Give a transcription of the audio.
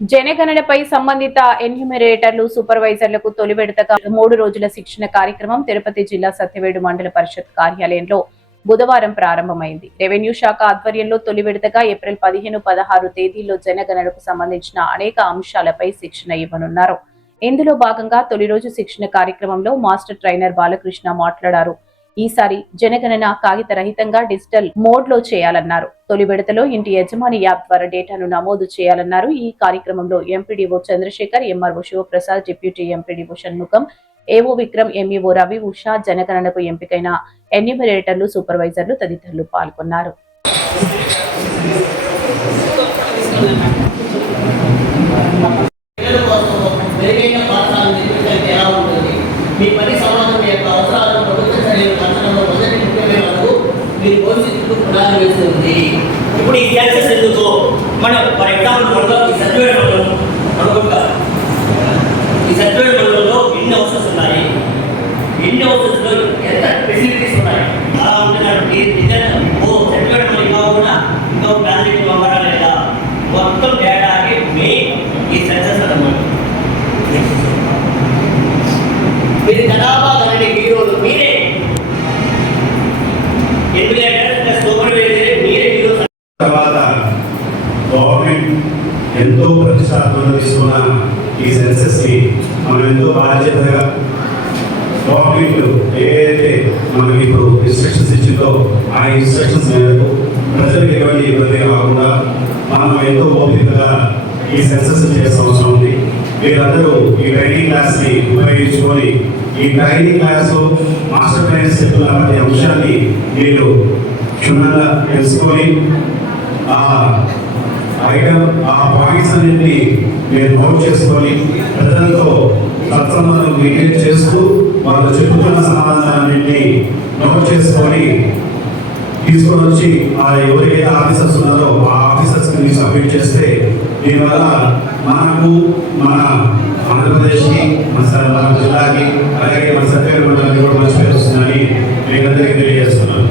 జనగణనపై సంబంధిత ఎన్యూమరేటర్లు సూపర్వైజర్లకు తొలి విడతగా 3 రోజుల శిక్షణ కార్యక్రమం తిరుపతి జిల్లా సత్యవేడు మండల పరిషత్ కార్యాలయంలో బుధవారం ప్రారంభమైంది. రెవెన్యూ శాఖ ఆధ్వర్యంలో తొలి విడతగా ఏప్రిల్ 15, 16 తేదీల్లో జనగణనకు సంబంధించిన అనేక అంశాలపై శిక్షణ ఇవ్వనున్నారు. ఇందులో భాగంగా తొలి రోజు శిక్షణ కార్యక్రమంలో మాస్టర్ ట్రైనర్ బాలకృష్ణ మాట్లాడారు. ఈసారి జనగణన కాగిత రహితంగా డిజిటల్ మోడ్ లో చేయాలన్నారు. తొలి విడతలో ఇంటి యజమాని యాప్ ద్వారా డేటాను నమోదు చేయాలన్నారు. ఈ కార్యక్రమంలో MPDO Chandrashekar, MRO Sivaprasad, deputy MPDO Shanmukham, AO Vikram, MEO Ravi, Usha, జనగణనకు ఎంపికైన ఎన్యూమరేటర్లు, సూపర్వైజర్లు తదితరులు పాల్గొన్నారు. ఇప్పుడు ఈ సెన్సస్ ఎందుకు మనం ఫర్ ఎగ్జాంపుల్ ఈ సర్టిఫికేట్ మండలం అనుకుంటా. ఈ సర్టిఫికేట్ మండలంలో ఎన్ని హౌసెస్ ఉన్నాయి, ఎన్ని హౌసెస్లో ఎంత ఫెసిలిటీస్ ఉన్నాయి, అలా ఉంటున్నాడు. సర్టిఫికేట్ మండలం ఇంకా కూడా ఇంకా ఫ్యాసిలిటీ పంపడం లేదా మొత్తం డేటాకి మెయిన్ ఈ సెన్సస్ అన్నమాట. మీరు జనాభా గణన హీరోలు మీరే. తర్వాత గవర్నమెంట్ ఎంతో ప్రతిష్టాత్మకంగా తీసుకున్న ఈ సెన్సస్ ని మనం ఎంతో బాధ్యతగా గవర్నమెంట్ ఏదైతే మనకి ఇప్పుడు ఇన్స్ట్రక్షన్స్ ఇచ్చిందో ఆ ఇన్స్ట్రక్షన్స్ మేరకు ప్రజలకు ఎటువంటి ఇబ్బంది కాకుండా మనం ఎంతో ఓపికగా ఈ సెన్సస్ చేయాల్సిన అవసరం ఉంది. మీరందరూ ఈ ట్రైనింగ్ క్లాస్ ని ఉపయోగించుకొని ఈ ట్రైనింగ్ క్లాస్ మాస్టర్ ట్రైనర్ చెప్పిన ప్రతి అంశాన్ని మీరు క్షుణ్ణంగా తెలుసుకొని ఆ ఐటమ్ ఆ పాయింట్స్ అన్నింటినీ మీరు నోట్ చేసుకొని ప్రజలతో సత్సంబంధం మెయింటైన్ చేస్తూ వాళ్ళు చెప్పుకున్న సమాధానాలన్నింటినీ నోట్ చేసుకొని తీసుకొని వచ్చి ఆ ఎవరైతే ఆఫీసర్స్ ఉన్నారో ఆ ఆఫీసర్స్కి మీరు సబ్మిట్ చేస్తే దీనివల్ల మనకు మన ఆంధ్రప్రదేశ్కి మన జిల్లాకి అలాగే మన సర్కారు మండలానికి కూడా మంచి పేరు వస్తుందని మీకు అందరికీ తెలియజేస్తున్నాను.